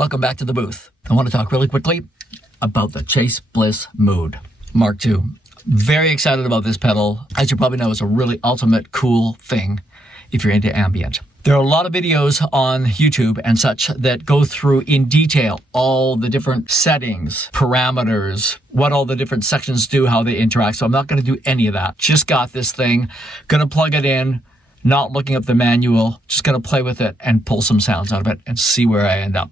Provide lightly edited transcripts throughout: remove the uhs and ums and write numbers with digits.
Welcome back to the booth. I want to talk really quickly about the Chase Bliss Mood Mark II. Very excited about this pedal. As you probably know, it's a really ultimate cool thing if you're into ambient. There are a lot of videos on YouTube and such that go through in detail all the different settings, parameters, what all the different sections do, how they interact. So I'm not going to do any of that. Just got this thing, going to plug it in, not looking up the manual, just going to play with it and pull some sounds out of it and see where I end up.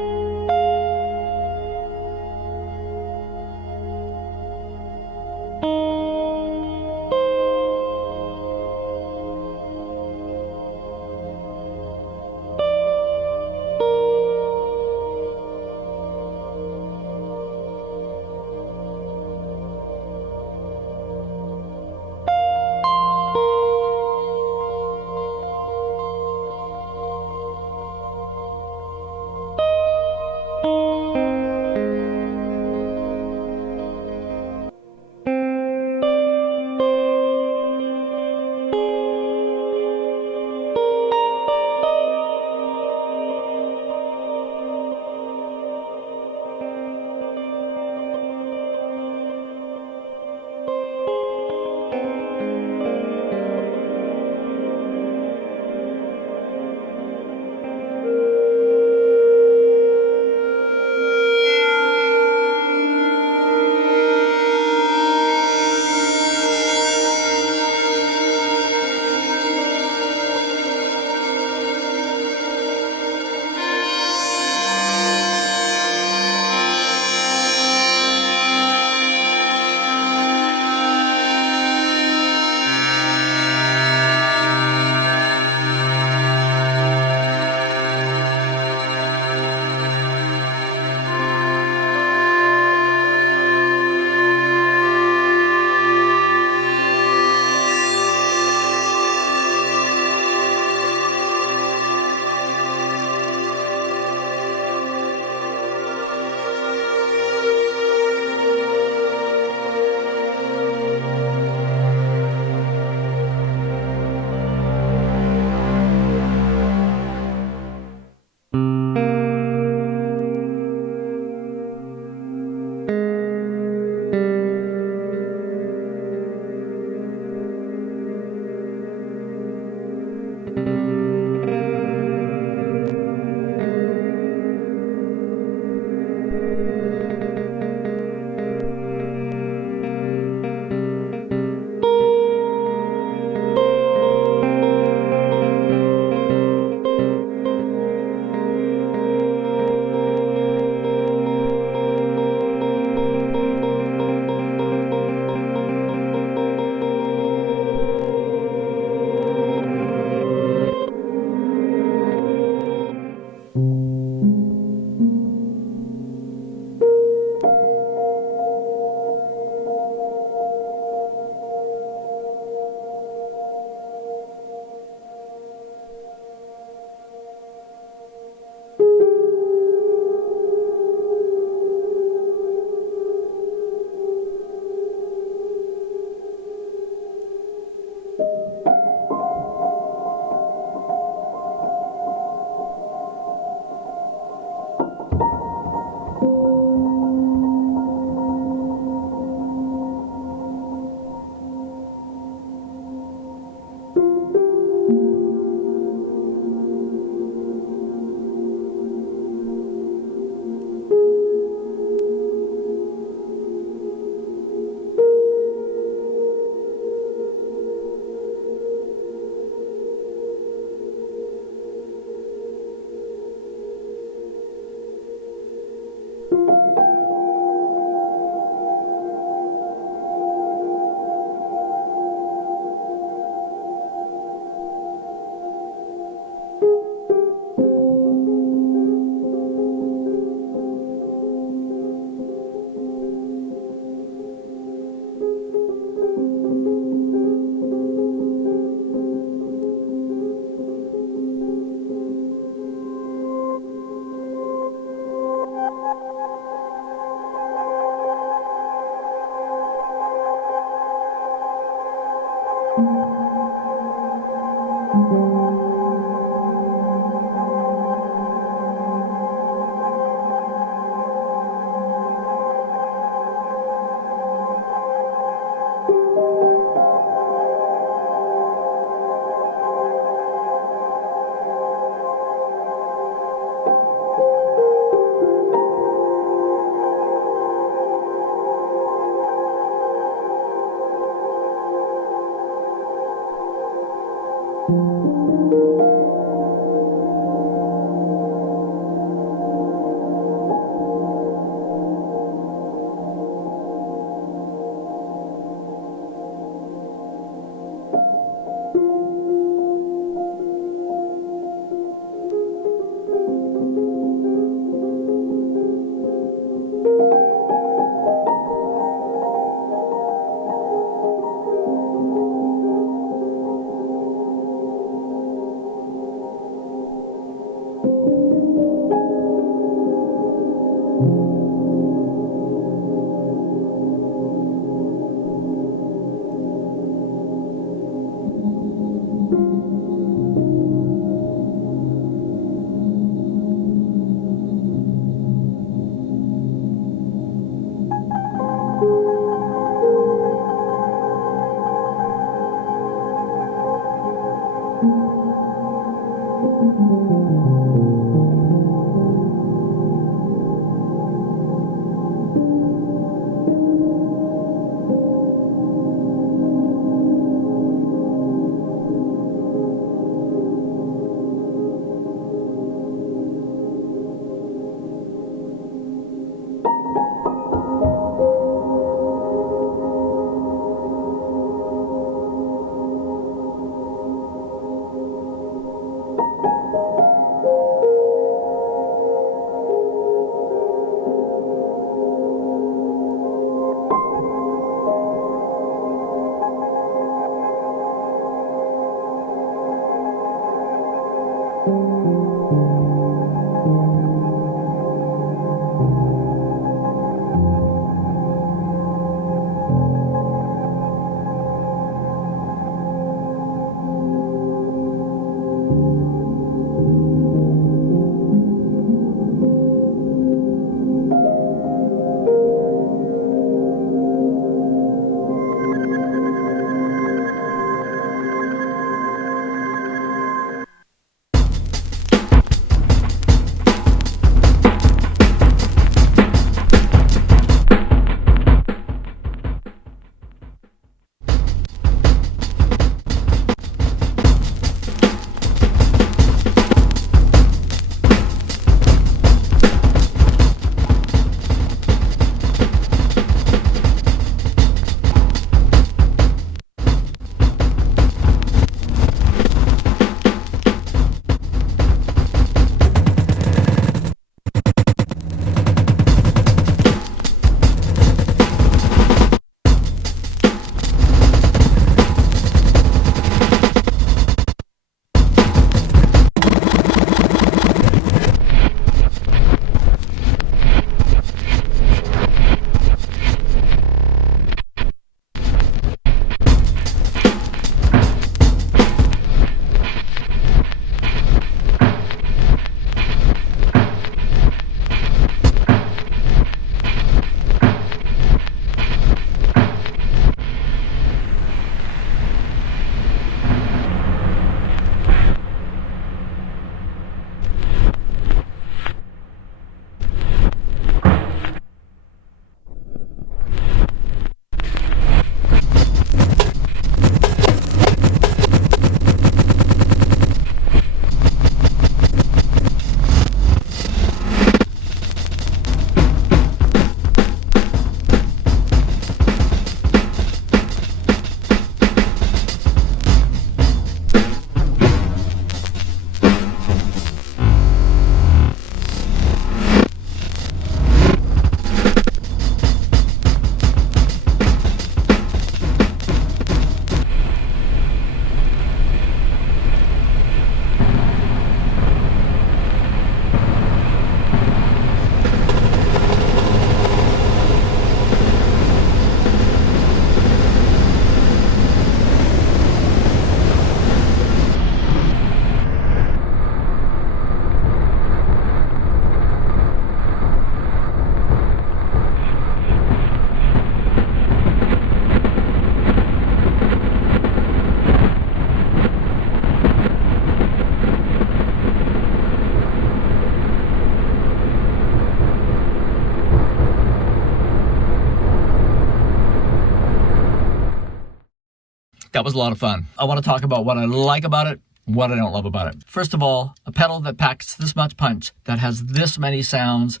That was a lot of fun. I want to talk about what I like about it, what I don't love about it. First of all, a pedal that packs this much punch, that has this many sounds,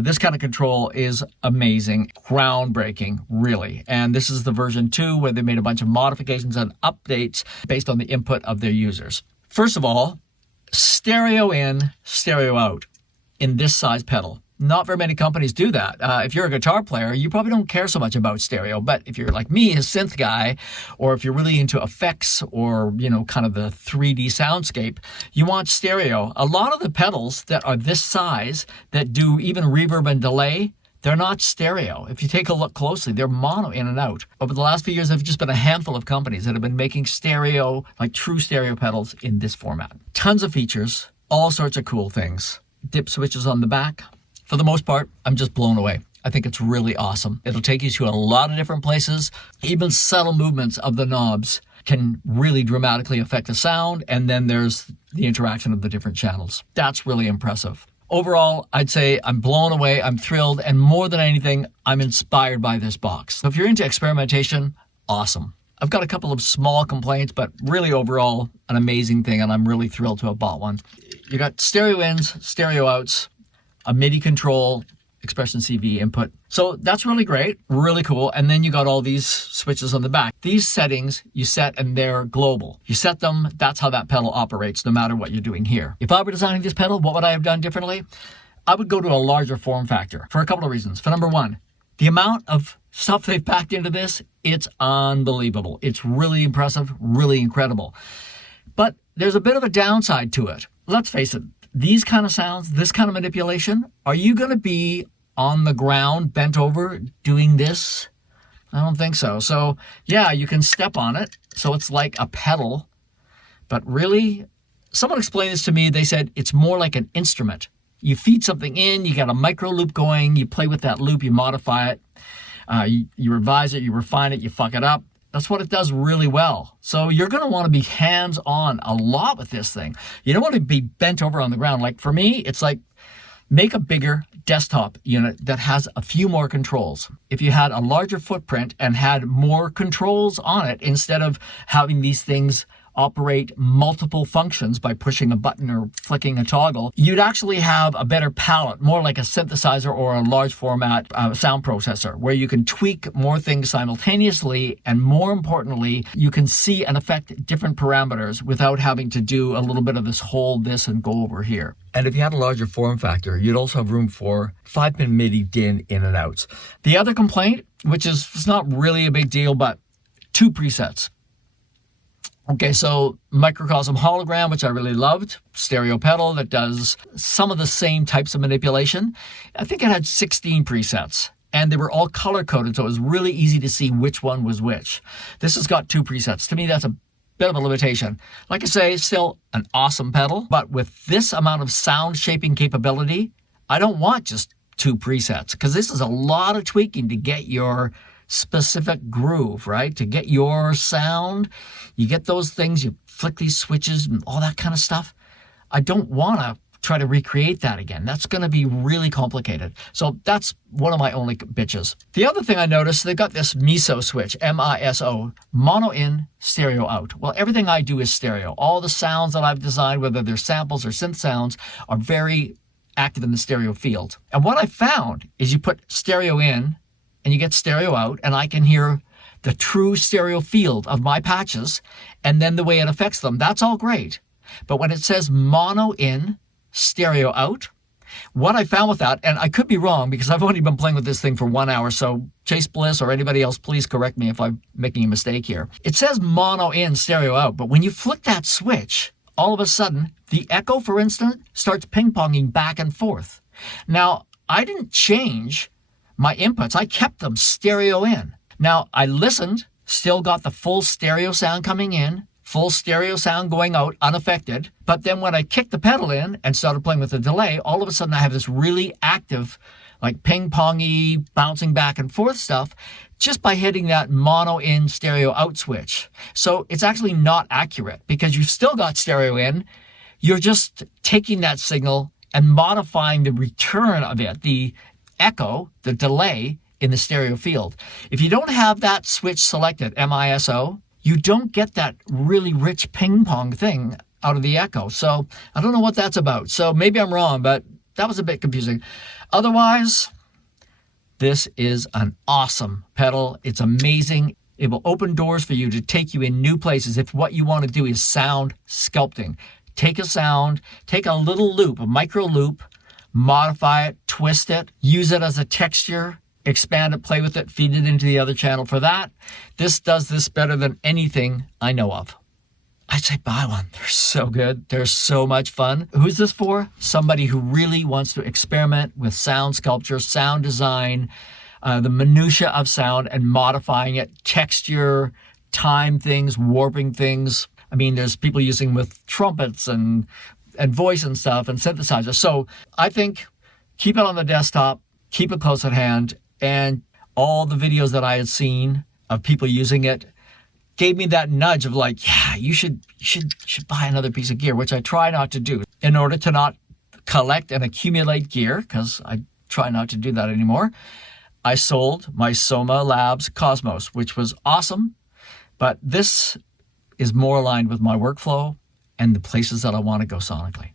this kind of control is amazing, groundbreaking, really. And this is the version 2 where they made a bunch of modifications and updates based on the input of their users. First of all, stereo in, stereo out in this size pedal. Not very many companies do that. If you're a guitar player, you probably don't care so much about stereo. But if you're like me, a synth guy, or if you're really into effects or, kind of the 3D soundscape, you want stereo. A lot of the pedals that are this size that do even reverb and delay, they're not stereo. If you take a look closely, they're mono in and out. Over the last few years, there have just been a handful of companies that have been making stereo, like true stereo pedals in this format. Tons of features, all sorts of cool things. Dip switches on the back. For the most part, I'm just blown away. I think it's really awesome. It'll take you to a lot of different places. Even subtle movements of the knobs can really dramatically affect the sound. And then there's the interaction of the different channels. That's really impressive. Overall, I'd say I'm blown away. I'm thrilled. And more than anything, I'm inspired by this box. So if you're into experimentation, awesome. I've got a couple of small complaints, but really overall, an amazing thing. And I'm really thrilled to have bought one. You got stereo ins, stereo outs, a MIDI control, Expression CV input. So that's really great, really cool. And then you got all these switches on the back. These settings you set and they're global. You set them, that's how that pedal operates no matter what you're doing here. If I were designing this pedal, what would I have done differently? I would go to a larger form factor for a couple of reasons. For number one, the amount of stuff they've packed into this, it's unbelievable. It's really impressive, really incredible. But there's a bit of a downside to it. Let's face it. These kind of sounds, this kind of manipulation, are you going to be on the ground, bent over, doing this? I don't think so. So, yeah, you can step on it. So it's like a pedal. But really, someone explained this to me. They said it's more like an instrument. You feed something in, you got a micro loop going, you play with that loop, you modify it, you revise it, you refine it, you fuck it up. That's what it does really well. So you're going to want to be hands-on a lot with this thing. You don't want to be bent over on the ground. Like for me, it's like make a bigger desktop unit that has a few more controls. If you had a larger footprint and had more controls on it, instead of having these things operate multiple functions by pushing a button or flicking a toggle, you'd actually have a better palette, more like a synthesizer or a large format sound processor, where you can tweak more things simultaneously, and more importantly, you can see and affect different parameters without having to do a little bit of this hold this and go over here. And if you had a larger form factor, you'd also have room for 5-pin MIDI DIN in and outs. The other complaint, which is it's not really a big deal, but 2 presets. Okay, so microcosm hologram, which I really loved, stereo pedal that does some of the same types of manipulation. I think it had 16 presets, and they were all color-coded, so it was really easy to see which one was which. This has got 2 presets. To me, that's a bit of a limitation. Like I say, still an awesome pedal, but with this amount of sound shaping capability, I don't want just 2 presets, because this is a lot of tweaking to get your specific groove, right? To get your sound, you get those things, you flick these switches and all that kind of stuff. I don't want to try to recreate that again. That's going to be really complicated. So that's one of my only bitches. The other thing I noticed, they got this MISO switch, M-I-S-O, mono in, stereo out. Well, everything I do is stereo. All the sounds that I've designed, whether they're samples or synth sounds, are very active in the stereo field. And what I found is you put stereo in, and you get stereo out, and I can hear the true stereo field of my patches, and then the way it affects them. That's all great. But when it says mono in, stereo out, what I found with that, and I could be wrong because I've only been playing with this thing for 1 hour, so Chase Bliss or anybody else, please correct me if I'm making a mistake here. It says mono in, stereo out, but when you flick that switch, all of a sudden, the echo, for instance, starts ping-ponging back and forth. Now, I didn't change my inputs. I kept them stereo in. Now, I listened, still got the full stereo sound coming in, full stereo sound going out unaffected. But then when I kicked the pedal in and started playing with the delay, all of a sudden I have this really active, like ping-pongy, bouncing back and forth stuff just by hitting that mono in, stereo out switch. So it's actually not accurate because you've still got stereo in. You're just taking that signal and modifying the return of it, the echo, the delay in the stereo field. If you don't have that switch selected, MISO, you don't get that really rich ping pong thing out of the echo. So I don't know what that's about. So maybe I'm wrong, but that was a bit confusing. Otherwise, this is an awesome pedal. It's amazing. It will open doors for you to take you in new places if what you want to do is sound sculpting. Take a sound, take a little loop, a micro loop, modify it, twist it, use it as a texture, expand it, play with it, feed it into the other channel. For that, this does this better than anything I know of. I'd say buy one. They're so good. They're so much fun. Who's this for? Somebody who really wants to experiment with sound sculpture, sound design, the minutia of sound and modifying it, texture, time things, warping things. I mean, there's people using with trumpets and voice and stuff and synthesizer. So I think keep it on the desktop, keep it close at hand, and all the videos that I had seen of people using it gave me that nudge of like, yeah, you should buy another piece of gear, which I try not to do in order to not collect and accumulate gear, because I try not to do that anymore. I sold my Soma Labs Cosmos, which was awesome, but this is more aligned with my workflow and the places that I want to go sonically.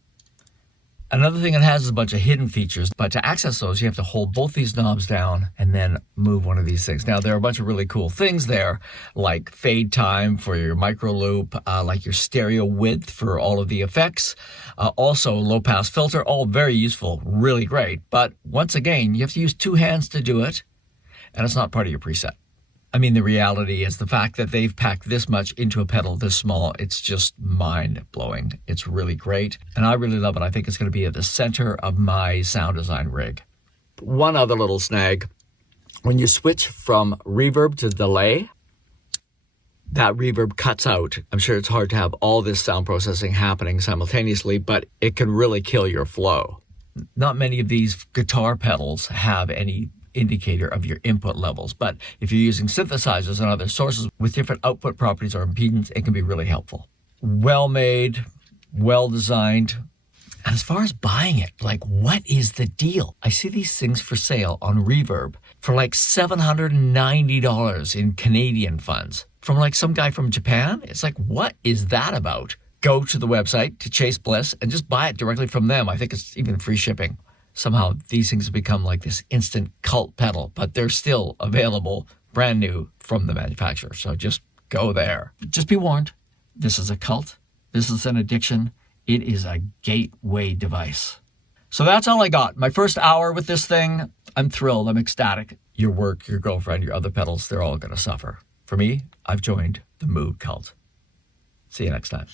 Another thing it has is a bunch of hidden features, but to access those, you have to hold both these knobs down and then move one of these things. Now, there are a bunch of really cool things there, like fade time for your micro loop, like your stereo width for all of the effects, also low pass filter, all very useful, really great. But once again, you have to use two hands to do it, and it's not part of your preset. I mean, the reality is the fact that they've packed this much into a pedal this small, it's just mind-blowing. It's really great, and I really love it. I think it's going to be at the center of my sound design rig. One other little snag. When you switch from reverb to delay, that reverb cuts out. I'm sure it's hard to have all this sound processing happening simultaneously, but it can really kill your flow. Not many of these guitar pedals have any indicator of your input levels, but if you're using synthesizers and other sources with different output properties or impedance, it can be really helpful. Well made, well designed. And as far as buying it, like, what is the deal? I see these things for sale on Reverb for like $790 in Canadian funds from like some guy from Japan. It's like, what is that about? Go to the website to Chase Bliss and just buy it directly from them. I think it's even free shipping. Somehow these things have become like this instant cult pedal, but they're still available brand new from the manufacturer. So just go there. Just be warned, this is a cult. This is an addiction. It is a gateway device. So that's all I got. My first hour with this thing, I'm thrilled. I'm ecstatic. Your work, your girlfriend, your other pedals, they're all going to suffer. For me, I've joined the mood cult. See you next time.